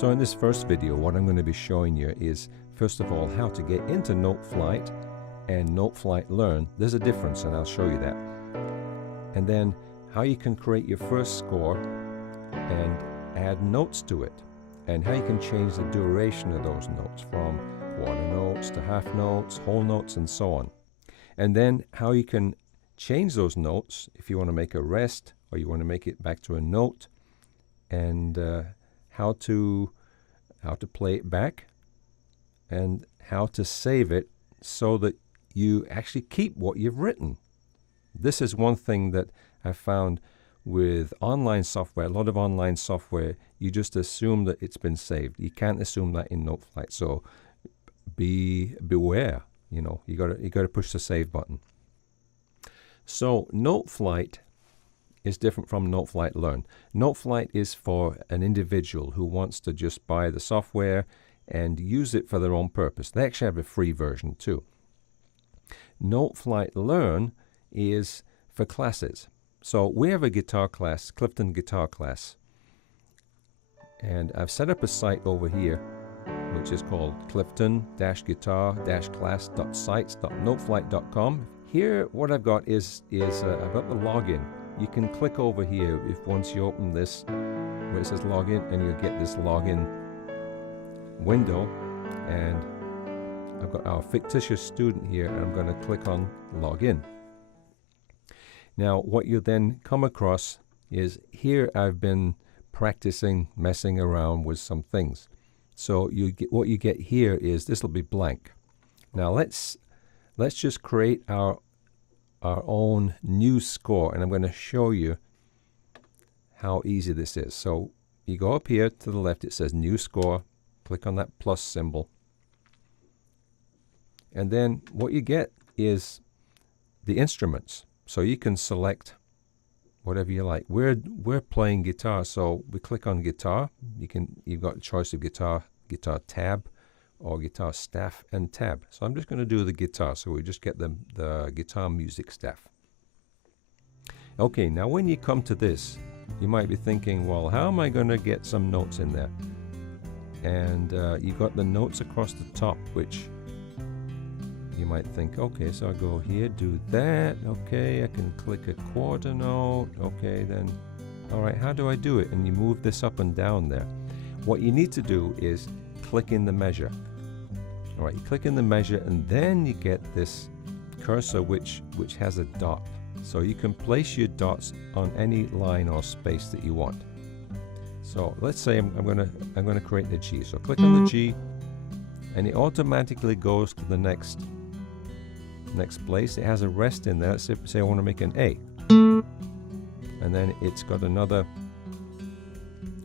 So in this first video, what I'm going to be showing you is, first of all, how to get into Noteflight and Noteflight Learn. There's a difference, and I'll show you that. And then how you can create your first score and add notes to it, and how you can change the duration of those notes from quarter notes to half notes, whole notes, and so on. And then how you can change those notes if you want to make a rest or you want to make it back to a note, and how to play it back, and how to save it so that you actually keep what you've written. This is one thing that I found with online software. A lot of online software, you just assume that it's been saved. You can't assume that in Noteflight. So beware. You know, you gotta push the save button. So Noteflight is different from Noteflight Learn. Noteflight is for an individual who wants to just buy the software and use it for their own purpose. They actually have a free version too. Noteflight Learn is for classes. So we have a guitar class, Clifton guitar class. And I've set up a site over here, which is called clifton-guitar-class.sites.noteflight.com. Here, what I've got is I've got the login. You can click over here if once you open this where it says login, and you'll get this login window. And I've got our fictitious student here, and I'm going to click on login. Now, what you then come across is here I've been practicing messing around with some things. So what you get here is this will be blank. Now let's just create our own new score, and I'm going to show you how easy this is. So you go up here to the left, it says new score, click on that plus symbol, and then what you get is the instruments. So you can select whatever you like. We're playing guitar, so we click on guitar. You've got a choice of guitar tab, or guitar staff and tab. So I'm just going to do the guitar, so we just get the guitar music staff. Okay, now when you come to this, you might be thinking, well, how am I going to get some notes in there? And you've got the notes across the top, which you might think, okay, so I go here, do that, okay, I can click a quarter note, okay, then, all right, how do I do it? And you move this up and down there. What you need to do is click in the measure. All right, you click in the measure, and then you get this cursor which has a dot. So you can place your dots on any line or space that you want. So let's say I'm gonna create a G. So click on the G, and it automatically goes to the next place. It has a rest in there. Let's say I want to make an A, and then it's got another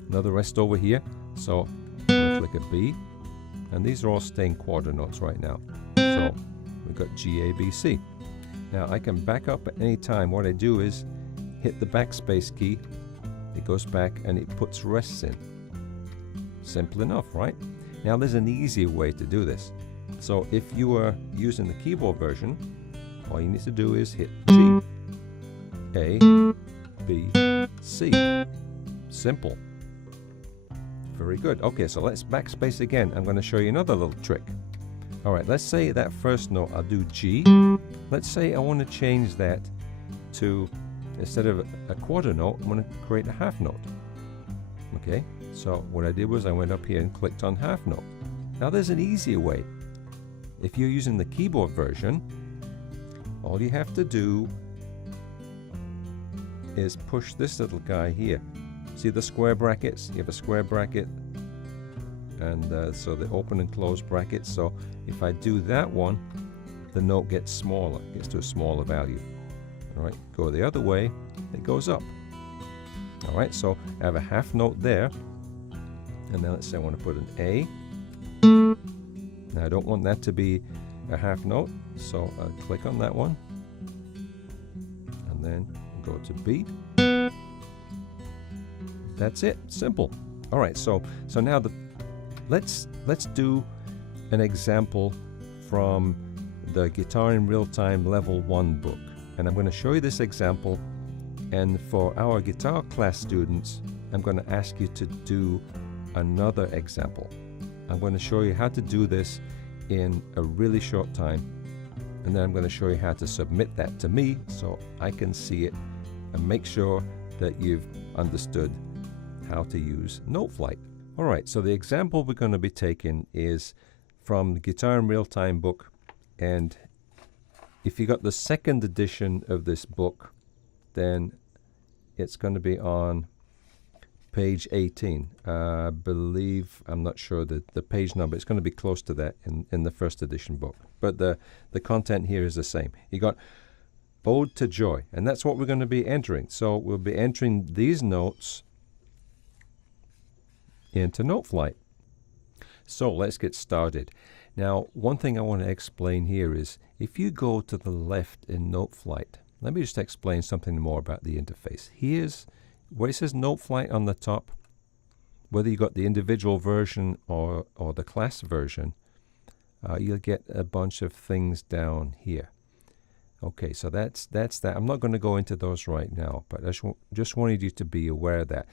rest over here. So I'm going to click a B, and these are all staying quarter notes right now. So we've got G, A, B, C. Now I can back up at any time. What I do is hit the backspace key. It goes back and it puts rests in. Simple enough, right? Now there's an easier way to do this. So if you are using the keyboard version, all you need to do is hit G, A, B, C. Simple. Very good. Okay, so let's backspace again. I'm going to show you another little trick. All right, let's say that first note, I'll do G. Let's say I want to change that to, instead of a quarter note, I'm going to create a half note. Okay, so what I did was I went up here and clicked on half note. Now there's an easier way. If you're using the keyboard version, all you have to do is push this little guy here. See the square brackets? You have a square bracket, and so the open and close brackets. So if I do that one, the note gets smaller, gets to a smaller value. All right, go the other way, it goes up. All right, so I have a half note there, and then let's say I want to put an A. Now I don't want that to be a half note, so I'll click on that one, and then go to B. That's it, simple. All right, so now let's do an example from the Guitar in Real Time Level 1 book, and I'm going to show you this example. And for our guitar class students, I'm going to ask you to do another example. I'm going to show you how to do this in a really short time, and then I'm going to show you how to submit that to me so I can see it and make sure that you've understood how to use Noteflight. All right, so the example we're going to be taking is from the Guitar in Real Time book, and if you got the second edition of this book, then it's going to be on page 18. I believe, I'm not sure the page number. It's going to be close to that in the first edition book. But the content here is the same. You got Ode to Joy, and that's what we're going to be entering. So we'll be entering these notes into Noteflight. So let's get started. Now, one thing I want to explain here is if you go to the left in Noteflight, let me just explain something more about the interface. Here's where it says Noteflight on the top, whether you got the individual version or the class version, you'll get a bunch of things down here. Okay, so that's that. I'm not going to go into those right now, but I just wanted you to be aware of that.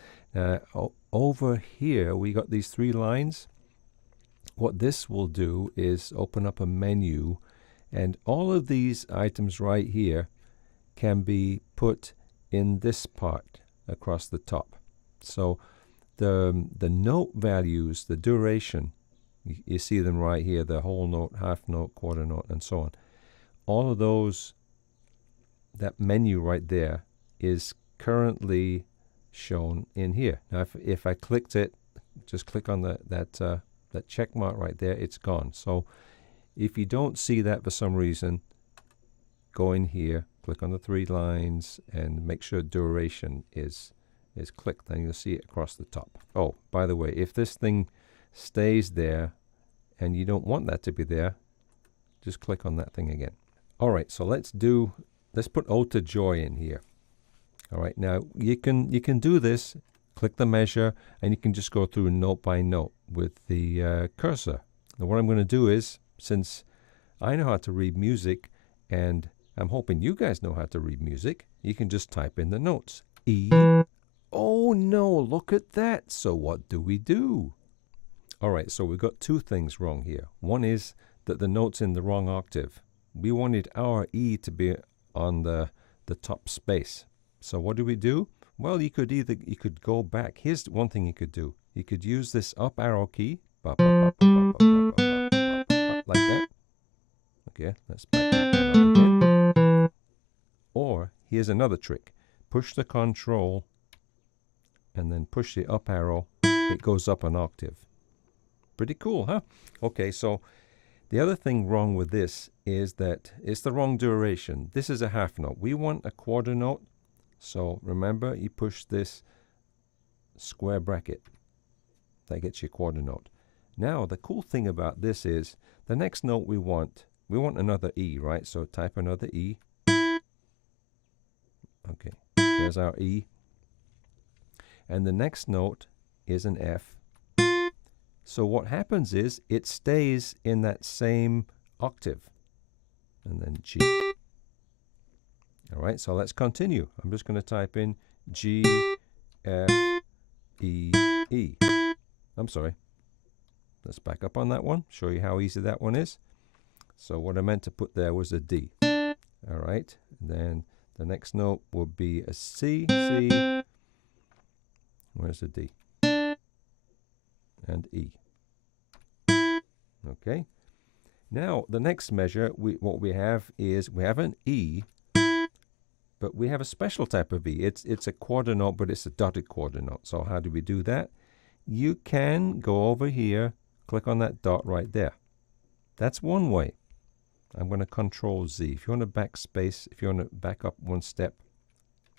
Over here, we got these 3 lines. What this will do is open up a menu, and all of these items right here can be put in this part across the top. So the note values, the duration, you see them right here, the whole note, half note, quarter note, and so on. All of those, that menu right there is currently shown in here. Now if I clicked it, just click on that check mark right there, it's gone. So if you don't see that for some reason, go in here, click on the 3 lines, and make sure duration is clicked, then you'll see it across the top. Oh, by the way, if this thing stays there and you don't want that to be there, just click on that thing again. All right, so let's put Ode to Joy in here. All right, now you can do this, click the measure, and you can just go through note by note with the cursor. Now what I'm going to do is, since I know how to read music, and I'm hoping you guys know how to read music, you can just type in the notes. E. Oh no, look at that. So what do we do? All right, so we've got 2 things wrong here. One is that the note's in the wrong octave. We wanted our E to be on the top space. So what do we do? Well, you could go back. Here's one thing you could do. You could use this up arrow key, like that. Okay, let's back that one up again. Or here's another trick. Push the control and then push the up arrow. It goes up an octave. Pretty cool, huh? Okay, so the other thing wrong with this is that it's the wrong duration. This is a half note. We want a quarter note. So remember, you push this square bracket. That gets your quarter note. Now, the cool thing about this is the next note we want another E, right? So type another E. Okay, there's our E. And the next note is an F. So what happens is it stays in that same octave. And then G. All right, so let's continue. I'm just going to type in G, F, E, E. I'm sorry. Let's back up on that one, show you how easy that one is. So what I meant to put there was a D. All right, and then the next note will be a C, C. Where's the D? And E. Okay. Now, the next measure, what we have is we have an E, but we have a special type of E. It's a quarter note, but it's a dotted quarter note. So how do we do that? You can go over here, click on that dot right there. That's one way. I'm going to Control Z. If you want to backspace, if you want to back up one step,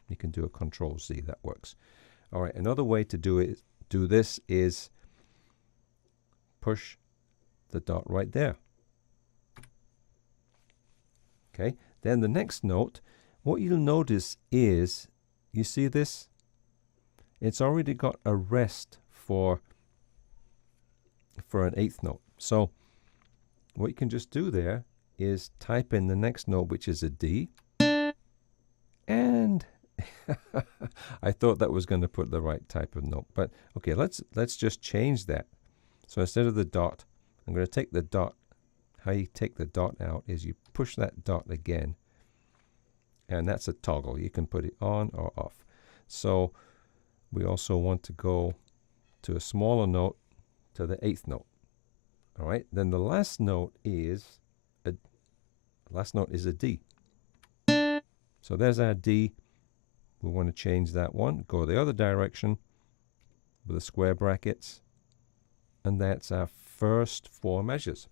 you can do a Control Z. That works. All right, another way to do this is push the dot right there. Okay, then the next note, what you'll notice is, you see this? It's already got a rest for an eighth note. So what you can just do there is type in the next note, which is a D, and I thought that was going to put the right type of note, but okay, let's just change that. So instead of the dot, I'm going to take the dot. How you take the dot out is you push that dot again, and that's a toggle. You can put it on or off. So we also want to go to a smaller note, to the 8th note. All right, then the last note is a D. So there's our D. We want to change that one, go the other direction with the square brackets, and that's our first 4 measures.